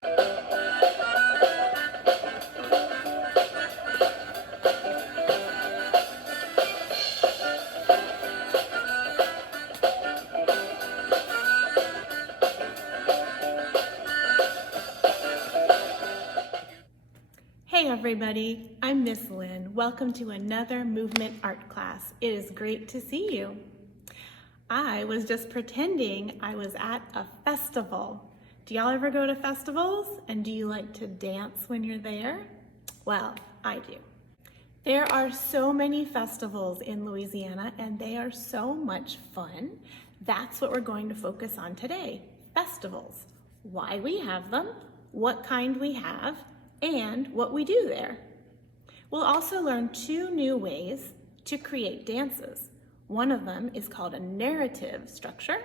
Hey everybody, I'm Miss Lynne. Welcome to another movement art class. It is great to see you. I was just pretending I was at a festival. Do y'all ever go to festivals? And do you like to dance when you're there? Well, I do. There are so many festivals in Louisiana and they are so much fun. That's what we're going to focus on today, festivals. Why we have them, what kind we have, and what we do there. We'll also learn two new ways to create dances. One of them is called a narrative structure,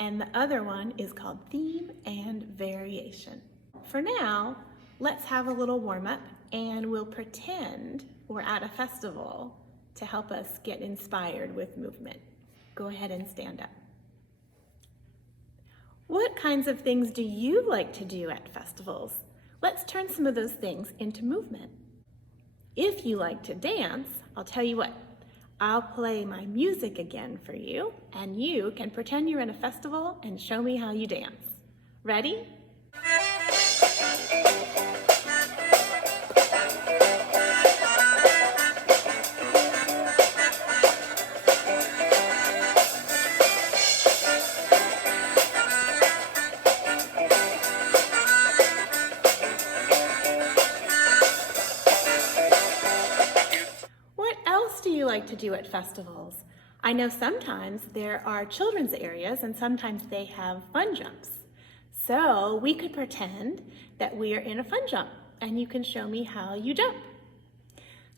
and the other one is called theme and variation. For now, let's have a little warm-up, and we'll pretend we're at a festival to help us get inspired with movement. Go ahead and stand up. What kinds of things do you like to do at festivals? Let's turn some of those things into movement. If you like to dance, I'll tell you what, I'll play my music again for you, and you can pretend you're in a festival and show me how you dance. Ready? Like to do at festivals? I know sometimes there are children's areas and sometimes they have fun jumps. So we could pretend that we are in a fun jump and you can show me how you jump.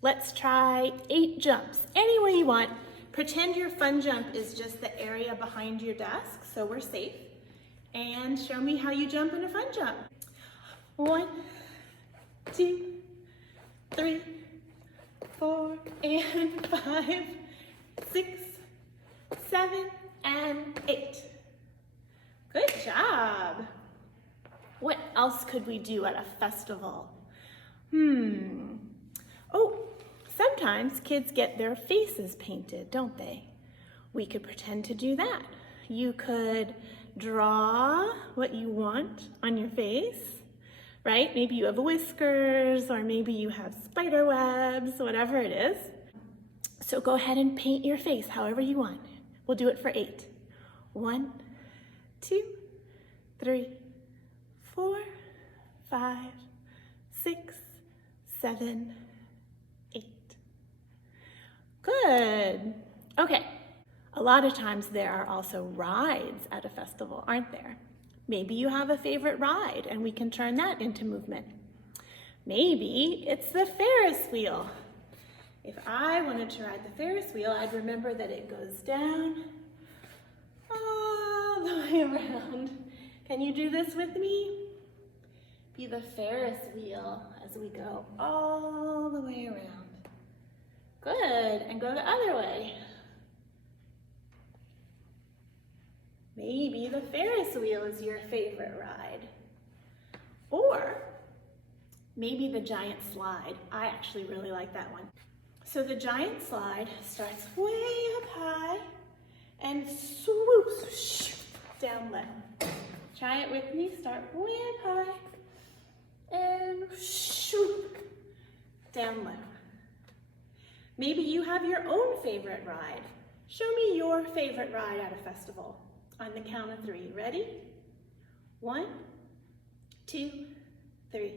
Let's try 8 jumps, any way you want. Pretend your fun jump is just the area behind your desk so we're safe. And show me how you jump in a fun jump. 1, 2, 3, 4 and 5, 6, 7, and 8. Good job. What else could we do at a festival? Oh, sometimes kids get their faces painted, don't they? We could pretend to do that. You could draw what you want on your face. Right? Maybe you have whiskers, or maybe you have spider webs, whatever it is. So go ahead and paint your face however you want. We'll do it for 8. 1, 2, 3, 4, 5, 6, 7, 8. Good. Okay. A lot of times there are also rides at a festival, aren't there? Maybe you have a favorite ride and we can turn that into movement. Maybe it's the Ferris wheel. If I wanted to ride the Ferris wheel, I'd remember that it goes down all the way around. Can you do this with me? Be the Ferris wheel as we go all the way around. Good, and go the other way. Maybe the Ferris wheel is your favorite ride. Or maybe the giant slide. I actually really like that one. So the giant slide starts way up high and swoops down low. Try it with me. Start way up high and swoop down low. Maybe you have your own favorite ride. Show me your favorite ride at a festival. On the count of 3. Ready? 1, 2, 3.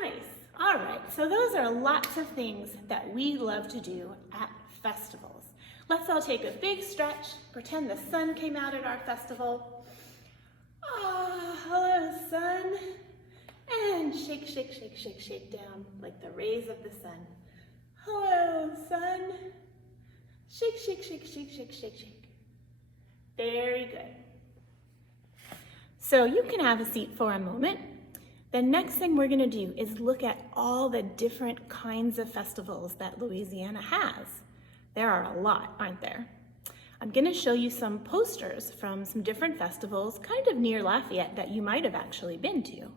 Nice. All right, so those are lots of things that we love to do at festivals. Let's all take a big stretch, pretend the sun came out at our festival. Ah, hello, sun. And shake, shake, shake, shake, shake down like the rays of the sun. Hello, sun. Shake, shake, shake, shake, shake, shake, shake. Very good. So you can have a seat for a moment. The next thing we're gonna do is look at all the different kinds of festivals that Louisiana has. There are a lot, aren't there? I'm going to show you some posters from some different festivals kind of near Lafayette that you might have actually been to.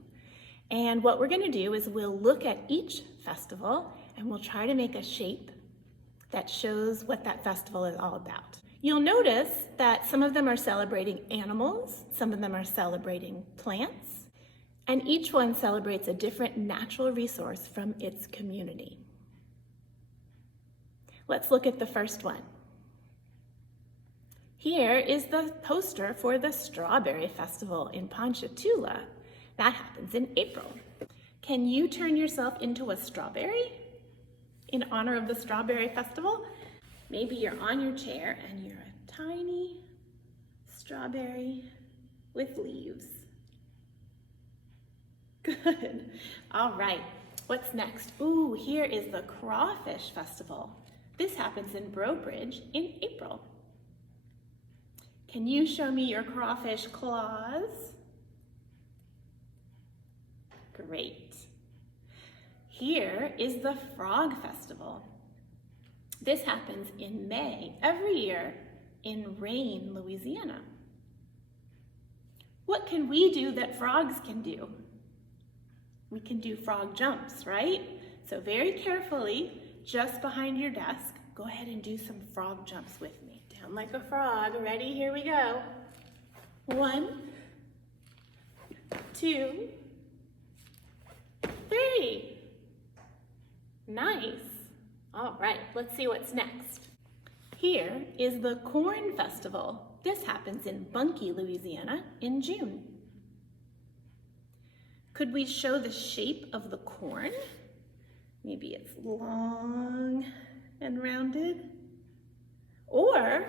And what we're going to do is we'll look at each festival and we'll try to make a shape that shows what that festival is all about. You'll notice that some of them are celebrating animals, some of them are celebrating plants, and each one celebrates a different natural resource from its community. Let's look at the first one. Here is the poster for the Strawberry Festival in Ponchatoula. That happens in April. Can you turn yourself into a strawberry in honor of the Strawberry Festival? Maybe you're on your chair and you're a tiny strawberry with leaves. Good. All right, what's next? Ooh, here is the Crawfish Festival. This happens in Brobridge in April. Can you show me your crawfish claws? Great. Here is the Frog Festival. This happens in May every year in Rayne, Louisiana. What can we do that frogs can do? We can do frog jumps, right? So very carefully, just behind your desk, go ahead and do some frog jumps with me. Down like a frog. Ready? Here we go. 1, 2, 3. Nice. All right, let's see what's next. Here is the Corn Festival. This happens in Bunkie, Louisiana in June. Could we show the shape of the corn? Maybe it's long and rounded. Or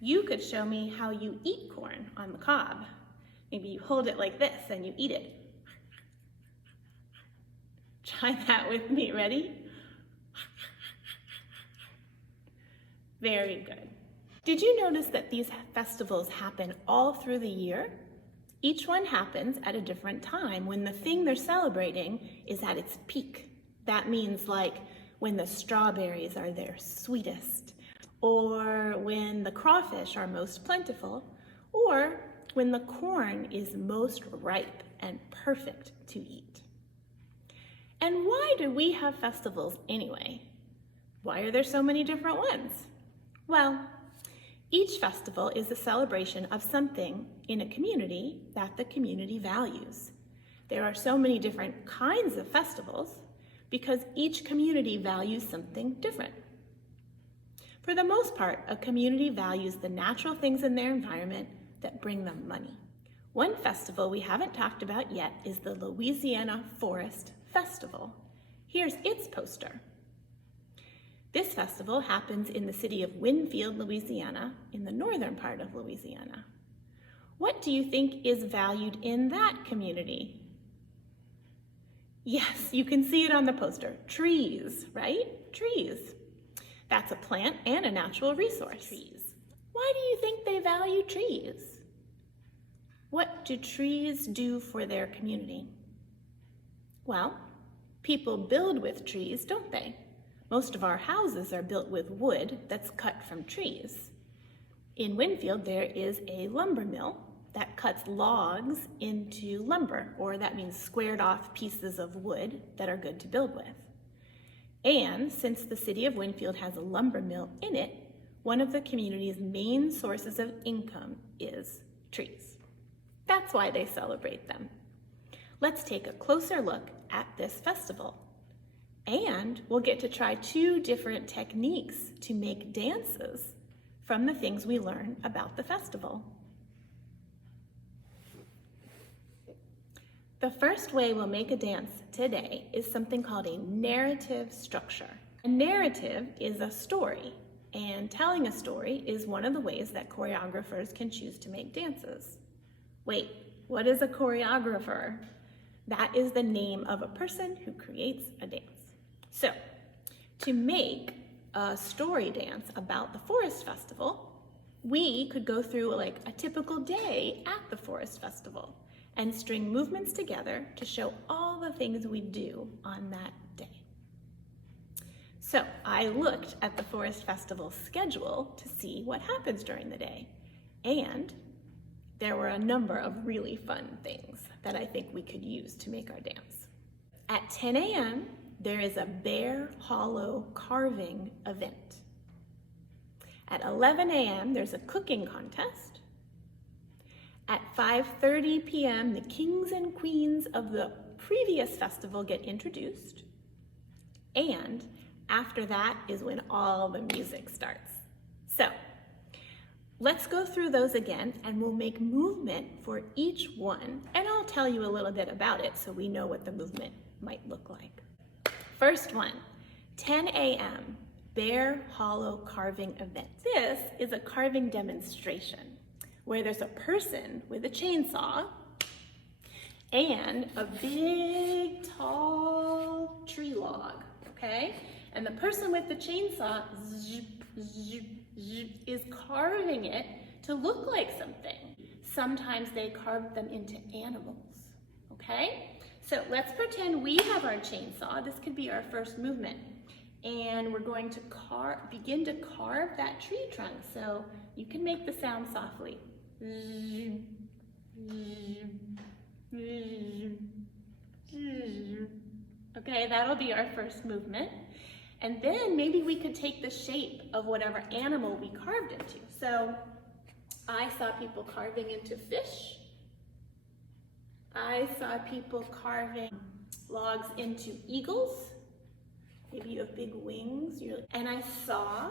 you could show me how you eat corn on the cob. Maybe you hold it like this and you eat it. Try that with me, ready? Very good. Did you notice that these festivals happen all through the year? Each one happens at a different time when the thing they're celebrating is at its peak. That means like when the strawberries are their sweetest, or when the crawfish are most plentiful, or when the corn is most ripe and perfect to eat. And why do we have festivals anyway? Why are there so many different ones? Well, each festival is a celebration of something in a community that the community values. There are so many different kinds of festivals because each community values something different. For the most part, a community values the natural things in their environment that bring them money. One festival we haven't talked about yet is the Louisiana Forest Festival. Here's its poster. This festival happens in the city of Winfield, Louisiana, in the northern part of Louisiana. What do you think is valued in that community? Yes, you can see it on the poster. Trees, right? Trees. That's a plant and a natural resource. Trees. Why do you think they value trees? What do trees do for their community? Well, people build with trees, don't they? Most of our houses are built with wood that's cut from trees. In Winfield, there is a lumber mill that cuts logs into lumber, or that means squared off pieces of wood that are good to build with. And since the city of Winfield has a lumber mill in it, one of the community's main sources of income is trees. That's why they celebrate them. Let's take a closer look at this festival. And we'll get to try 2 different techniques to make dances from the things we learn about the festival. The first way we'll make a dance today is something called a narrative structure. A narrative is a story, and telling a story is one of the ways that choreographers can choose to make dances. Wait, what is a choreographer? That is the name of a person who creates a dance. So, to make a story dance about the Forest Festival, we could go through like a typical day at the Forest Festival and string movements together to show all the things we do on that day. So I looked at the Forest Festival schedule to see what happens during the day. And there were a number of really fun things that I think we could use to make our dance. At 10 a.m., there is a bear hollow carving event. At 11 a.m., there's a cooking contest. At 5:30 p.m., the kings and queens of the previous festival get introduced. And after that is when all the music starts. So let's go through those again, and we'll make movement for each one, and I'll tell you a little bit about it so we know what the movement might look like. First one, 10 a.m., Bear Hollow Carving Event. This is a carving demonstration where there's a person with a chainsaw and a big, tall tree log, okay? And the person with the chainsaw is carving it to look like something. Sometimes they carve them into animals, okay? So let's pretend we have our chainsaw. This could be our first movement. And we're going to begin to carve that tree trunk. So you can make the sound softly. Okay, that'll be our first movement. And then maybe we could take the shape of whatever animal we carved into. So I saw people carving into fish. I saw people carving logs into eagles. Maybe you have big wings. And I saw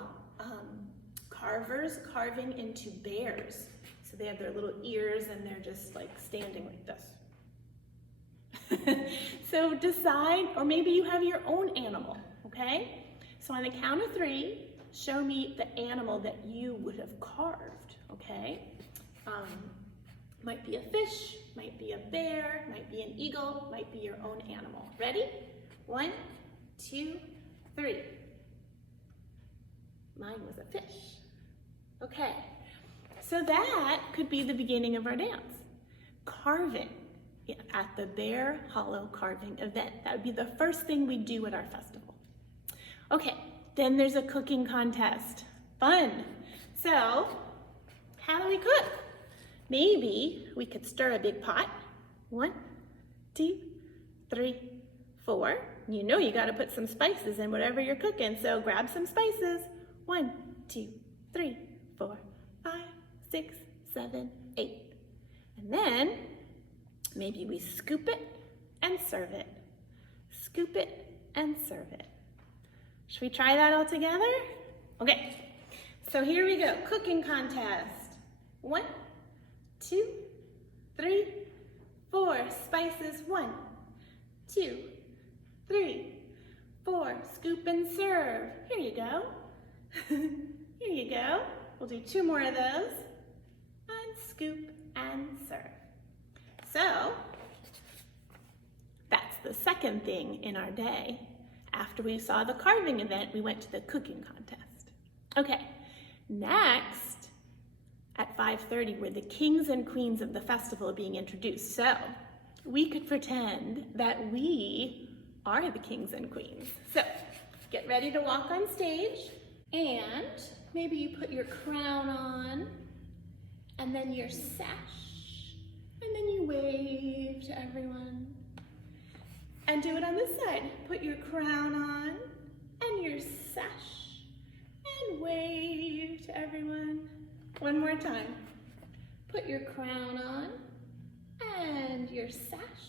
carvers carving into bears. So they have their little ears and they're just like standing like this. So decide, or maybe you have your own animal, okay? So on the count of 3, show me the animal that you would have carved, okay? Might be a fish, might be a bear, might be an eagle, might be your own animal. Ready? 1, 2, 3. Mine was a fish. Okay, so that could be the beginning of our dance. Carving at the Bear Hollow Carving event. That would be the first thing we do at our festival. Okay, then there's a cooking contest. Fun. So, how do we cook? Maybe we could stir a big pot. 1, 2, 3, 4. You know you gotta put some spices in whatever you're cooking, so grab some spices. 1, 2, 3, 4, 5, 6, 7, 8. And then maybe we scoop it and serve it. Scoop it and serve it. Should we try that all together? Okay, so here we go. Cooking contest. 1, 2, 3, 4. Spices. 1, 2, 3, 4. Scoop and serve. Here you go. Here you go. We'll do 2 more of those. And scoop and serve. So, that's the second thing in our day. After we saw the carving event, we went to the cooking contest. Okay, next, at 5:30, were the kings and queens of the festival being introduced. So, we could pretend that we are the kings and queens. So, get ready to walk on stage, and maybe you put your crown on, and then your sash, and then you wave to everyone. And do it on this side. Put your crown on, and your sash, and wave to everyone. One more time. Put your crown on, and your sash.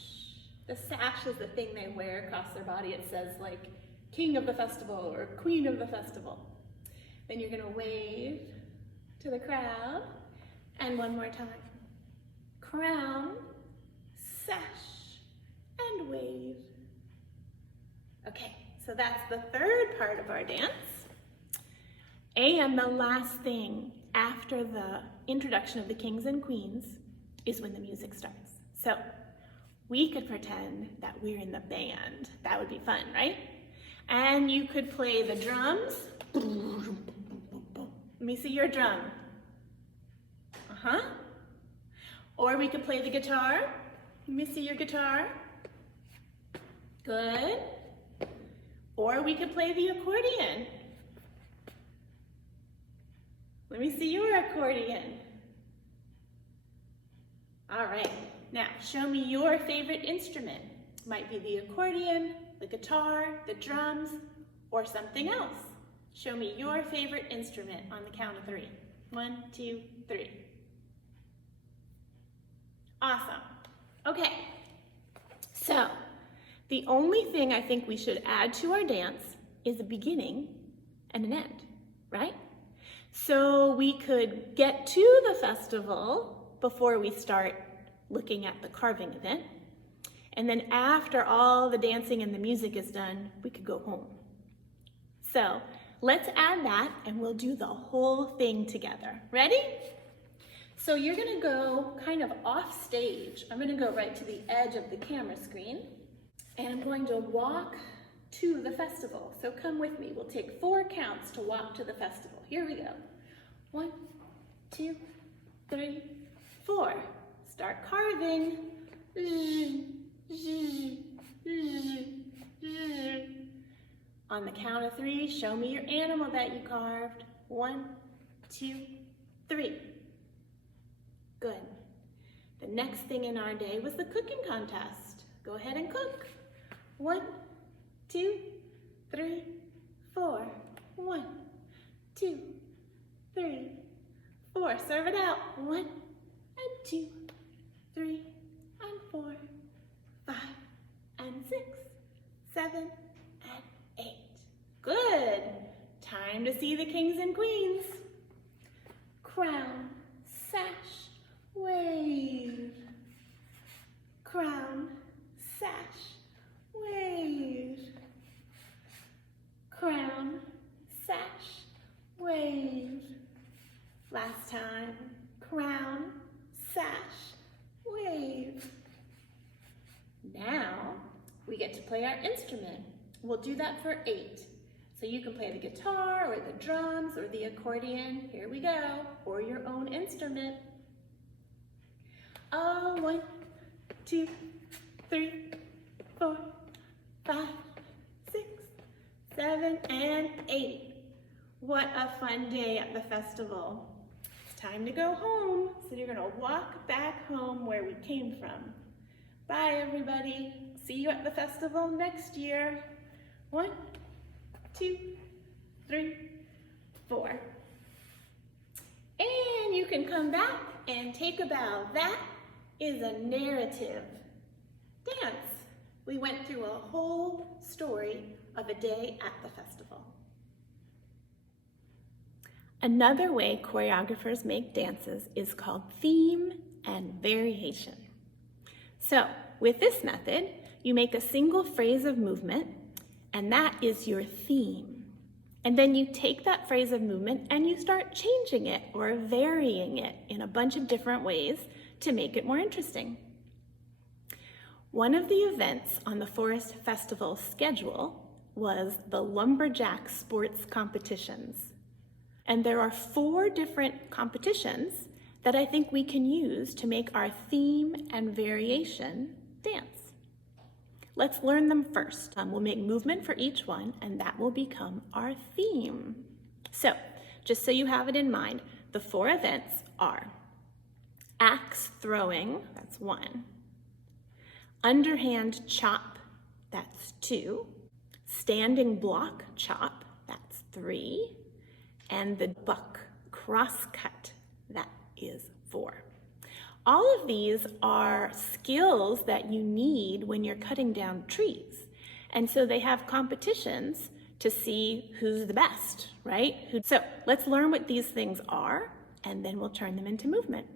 The sash is the thing they wear across their body. It says like, king of the festival, or queen of the festival. Then you're gonna wave to the crowd, and one more time. Crown, sash, and wave. Okay, so that's the third part of our dance. And the last thing after the introduction of the kings and queens is when the music starts. So we could pretend that we're in the band. That would be fun, right? And you could play the drums. Let me see your drum. Or we could play the guitar. Let me see your guitar. Good. Or we could play the accordion. Let me see your accordion. All right, now show me your favorite instrument. Might be the accordion, the guitar, the drums, or something else. Show me your favorite instrument on the count of 3. 1, 2, 3. Awesome. Okay, so the only thing I think we should add to our dance is a beginning and an end, right? So we could get to the festival before we start looking at the carving event. And then after all the dancing and the music is done, we could go home. So let's add that and we'll do the whole thing together. Ready? So you're gonna go kind of off stage. I'm gonna go right to the edge of the camera screen and I'm going to walk to the festival. So come with me. We'll take 4 counts to walk to the festival. Here we go. 1, 2, 3, 4. Start carving. On the count of 3, show me your animal that you carved. 1, 2, 3. Good. The next thing in our day was the cooking contest. Go ahead and cook. 1, 2, 3, 4. 1, 2, 3, 4. Serve it out. 1 and 2, 3 and 4, 5 and 6, 7 and 8. Good. Time to see the kings and queens. Crown, sash, wave. Crown, sash, wave. Crown, sash, wave. Last time. Crown, sash, wave. Now we get to play our instrument. We'll do that for 8. So you can play the guitar or the drums or the accordion. Here we go. Or your own instrument. 1, 2, 3, 4, 5, 6, 7, and 8. What a fun day at the festival. It's time to go home. So you're gonna walk back home where we came from. Bye everybody. See you at the festival next year. 1, 2, 3, 4. And you can come back and take a bow. That is a narrative dance. We went through a whole story of a day at the festival. Another way choreographers make dances is called theme and variation. So with this method, you make a single phrase of movement, and that is your theme. And then you take that phrase of movement and you start changing it or varying it in a bunch of different ways to make it more interesting. One of the events on the Forest Festival schedule was the lumberjack sports competitions. And there are 4 different competitions that I think we can use to make our theme and variation dance. Let's learn them first. We'll make movement for each one, and that will become our theme. So, just so you have it in mind, the 4 events are axe throwing, that's 1. Underhand chop, that's 2. Standing block chop, that's 3. And the buck crosscut, that is 4. All of these are skills that you need when you're cutting down trees. And so they have competitions to see who's the best, right? So let's learn what these things are, and then we'll turn them into movement.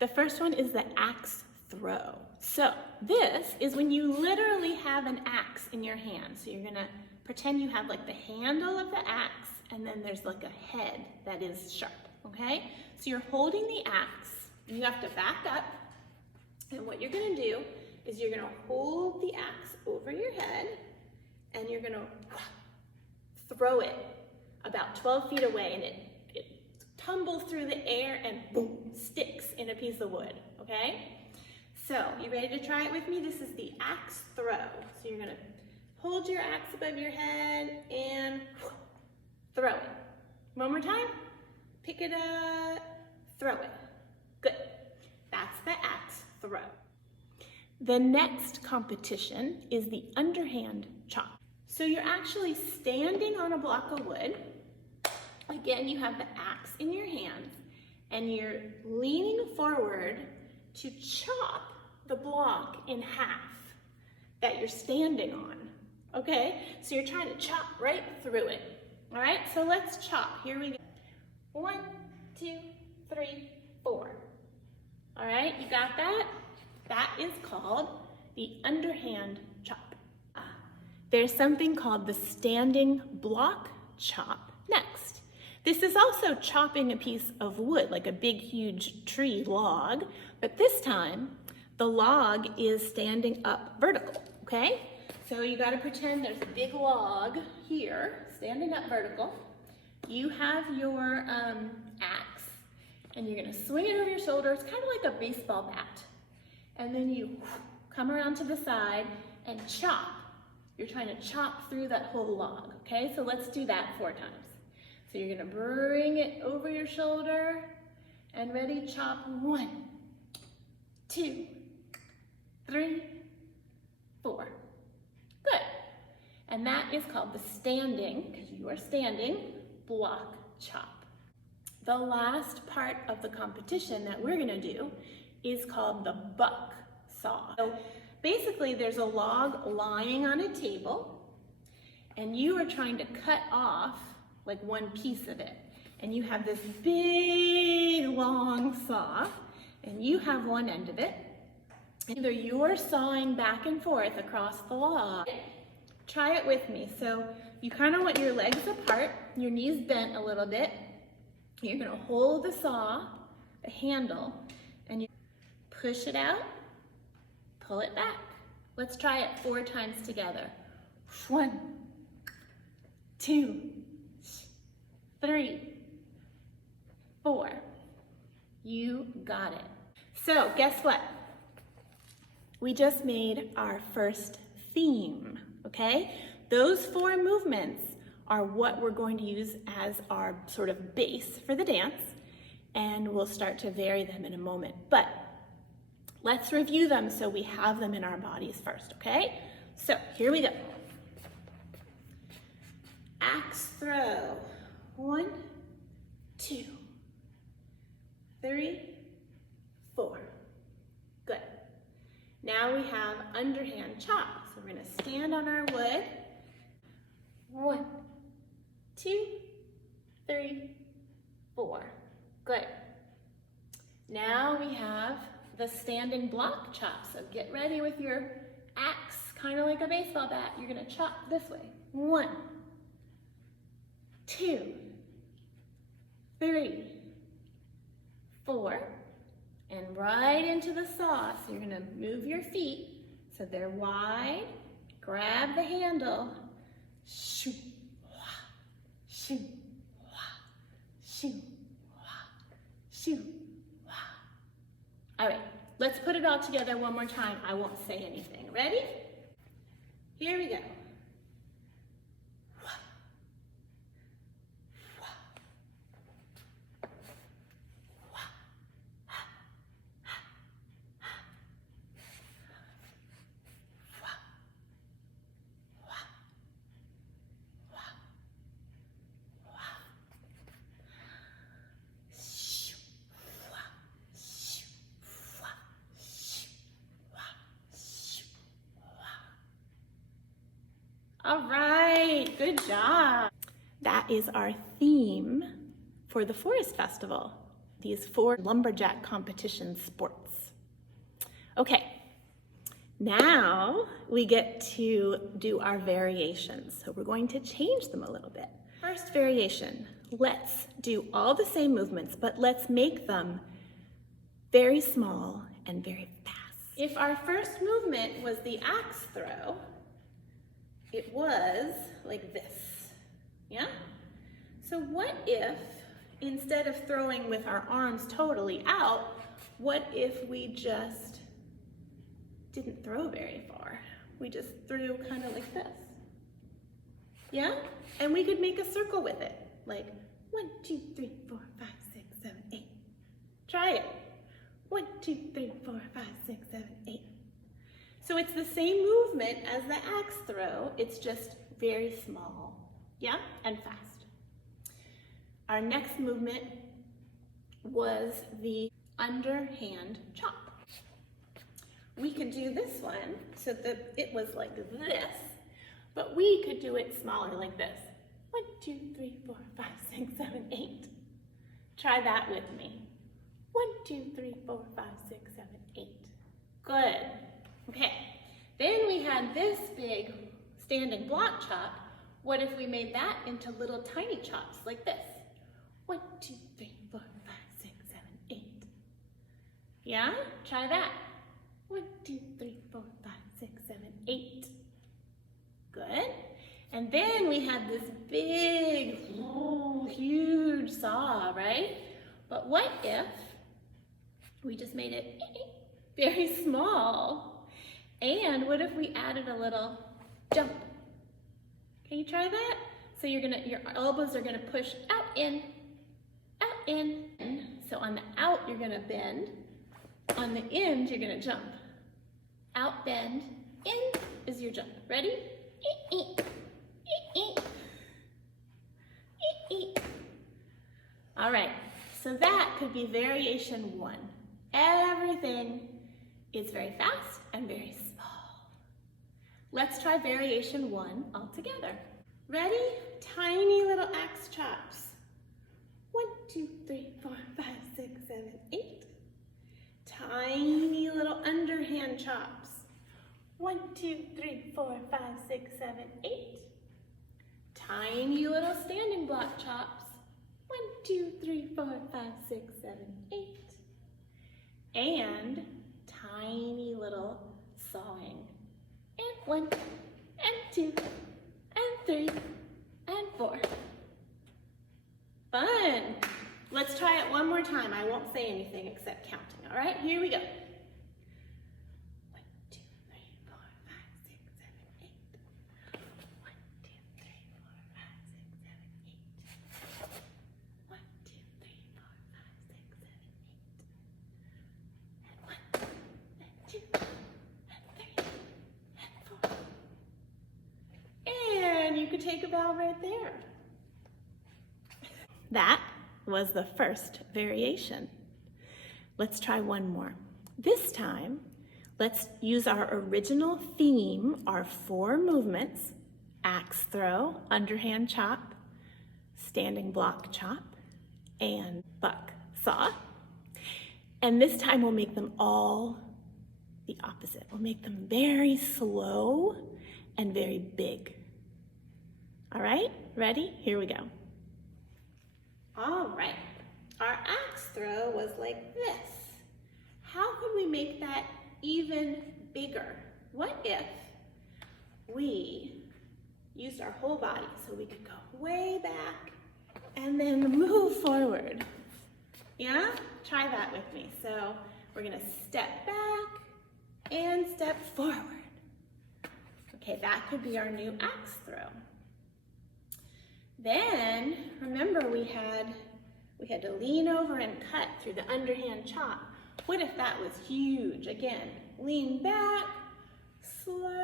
The first one is the axe throw. So this is when you literally have an axe in your hand. So you're gonna pretend you have like the handle of the axe, and then there's like a head that is sharp, okay? So you're holding the axe. You have to back up, and what you're gonna do is you're gonna hold the axe over your head, and you're gonna throw it about 12 feet away, and it tumbles through the air and boom, sticks in a piece of wood, okay? So, you ready to try it with me? This is the axe throw. So you're gonna hold your axe above your head and throw it. One more time. Pick it up, throw it. Good. That's the axe throw. The next competition is the underhand chop. So you're actually standing on a block of wood. Again, you have the axe in your hands and you're leaning forward to chop the block in half that you're standing on, okay? So you're trying to chop right through it, all right? So let's chop, here we go. 1, 2, 3, 4. All right, you got that? That is called the underhand chop. There's something called the standing block chop next. This is also chopping a piece of wood, like a big, huge tree log, but this time the log is standing up vertical, okay? So you gotta pretend there's a big log here, standing up vertical. You have your axe, and you're gonna swing it over your shoulder. It's kind of like a baseball bat. And then you come around to the side and chop. You're trying to chop through that whole log, okay? So let's do that 4 times. So you're gonna bring it over your shoulder and ready, chop. 1, 2, 3, 4. Good. And that is called the standing, because you are standing, block chop. The last part of the competition that we're gonna do is called the buck saw. So basically there's a log lying on a table and you are trying to cut off like one piece of it. And you have this big long saw and you have one end of it. Either you're sawing back and forth across the log. Try it with me. So you kind of want your legs apart, your knees bent a little bit. You're gonna hold the saw, the handle, and you push it out, pull it back. Let's try it 4 times together. 1, 2, 3, 4. You got it. So guess what? We just made our first theme, okay? Those 4 movements are what we're going to use as our sort of base for the dance, and we'll start to vary them in a moment. But let's review them so we have them in our bodies first, okay? So here we go. Axe throw. 1, 2, 3, 4. Good. Now we have underhand chop. So we're gonna stand on our wood. 1, 2, 3, 4. Good. Now we have the standing block chop. So get ready with your axe, kind of like a baseball bat. You're gonna chop this way. 1, 2, 3, 4. And right into the saw. So you're gonna move your feet so they're wide. Grab the handle. Shoo, wah, shoo, wah, shoo, wah, shoo, wah. All right, let's put it all together one more time. I won't say anything. Ready? Here we go. All right, good job. That is our theme for the Forest Festival, these 4 lumberjack competition sports. Okay, now we get to do our variations. So we're going to change them a little bit. First variation, let's do all the same movements, but let's make them very small and very fast. If our first movement was the axe throw, it was like this, yeah? So what if, instead of throwing with our arms totally out, what if we just didn't throw very far? We just threw kind of like this. Yeah? And we could make a circle with it, like 1, 2, 3, 4, 5, 6, 7, 8. Try it. 1, 2, 3, 4, 5, 6, 7, 8. So it's the same movement as the axe throw, it's just very small, yeah, and fast. Our next movement was the underhand chop. We could do this one so that it was like this, but we could do it smaller like this. 1, 2, 3, 4, 5, 6, 7, 8. Try that with me. 1, 2, 3, 4, 5, 6, 7, 8. Good. Okay. Then we had this big standing block chop. What if we made that into little tiny chops like this? 1, 2, 3, 4, 5, 6, 7, 8. Yeah? Try that. 1, 2, 3, 4, 5, 6, 7, 8. Good. And then we had this big, huge saw, right? But what if we just made it very small? And what if we added a little jump? Can you try that? So your elbows are gonna push out, in. So on the out, you're gonna bend. On the in, you're gonna jump. Out, bend, in is your jump. Ready? All right, so that could be variation 1. Everything is very fast and very small. Let's try variation 1 all together. Ready? Tiny little axe chops. 1, 2, 3, 4, 5, 6, 7, 8. Tiny little underhand chops. 1, 2, 3, 4, 5, 6, 7, 8. Tiny little standing block chops. 1, 2, 3, 4, 5, 6, 7, 8. And tiny little sawing. And 1, and 2, and 3, and 4. Fun! Let's try it one more time. I won't say anything except counting, all right? Here we go. 1, 2, 3, 4, 5, 6, 7, 8. 1, 2, 3, 4, 5, 6, 7, 8. 1, 2, 3, 4, 5, 6, 7, 8. And 1, and 2, and 3, and 4. And you could take a bow right there. That was the first variation. Let's try one more. This time, let's use our original theme, our 4 movements: axe throw, underhand chop, standing block chop, and buck saw. And this time we'll make them all the opposite. We'll make them very slow and very big. All right, ready? Here we go. All right, our axe throw was like this. How could we make that even bigger? What if we used our whole body so we could go way back and then move forward? Yeah? Try that with me. So we're gonna step back and step forward. Okay, that could be our new axe throw. Then, remember we had to lean over and cut through the underhand chop. What if that was huge? Again, lean back, slowly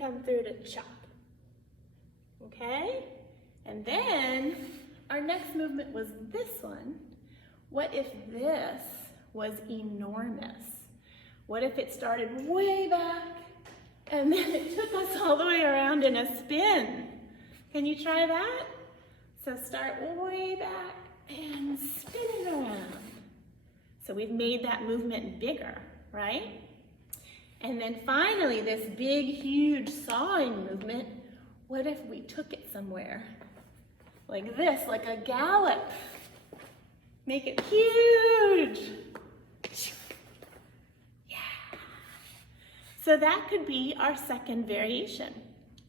come through to chop. Okay? And then our next movement was this one. What if this was enormous? What if it started way back and then it took us all the way around in a spin? Can you try that? So start way back and spin it around. So we've made that movement bigger, right? And then finally, this big, huge sawing movement, what if we took it somewhere? Like this, like a gallop. Make it huge. So that could be our second variation.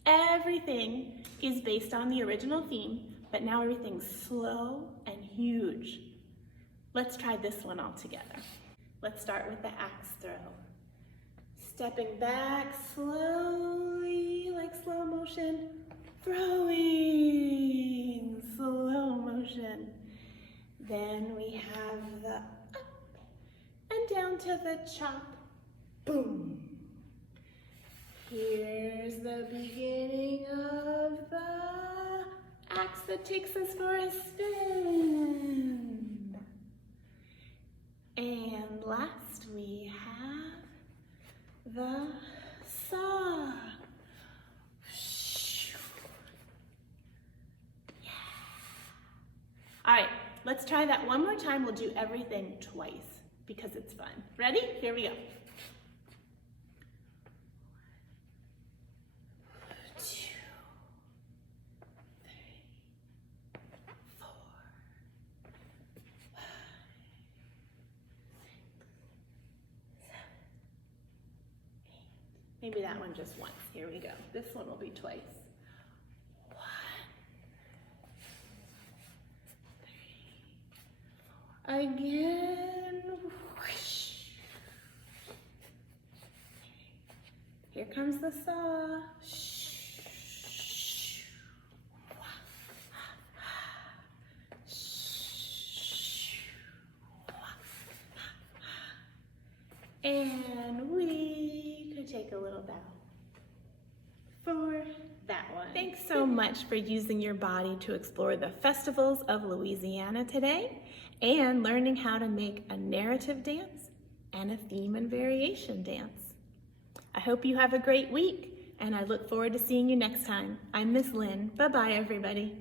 Everything is based on the original theme, but now everything's slow and huge. Let's try this one all together. Let's start with the axe throw. Stepping back slowly, like slow motion. Throwing, slow motion. Then we have the up and down to the chop. Boom. Here's the beginning of the axe that takes us for a spin. And last we have the saw. Yeah. All right, let's try that one more time. We'll do everything twice because it's fun. Ready? Here we go. 2, 3, 4, 5, 6, 7, 8. Maybe that one just once. Here we go. This one will be twice. 1, 3, 4. Again. Whoosh. Here comes the saw. And we could take a little bow for that one. Thanks so much for using your body to explore the festivals of Louisiana today and learning how to make a narrative dance and a theme and variation dance. I hope you have a great week and I look forward to seeing you next time. I'm Miss Lynne. Bye-bye, everybody.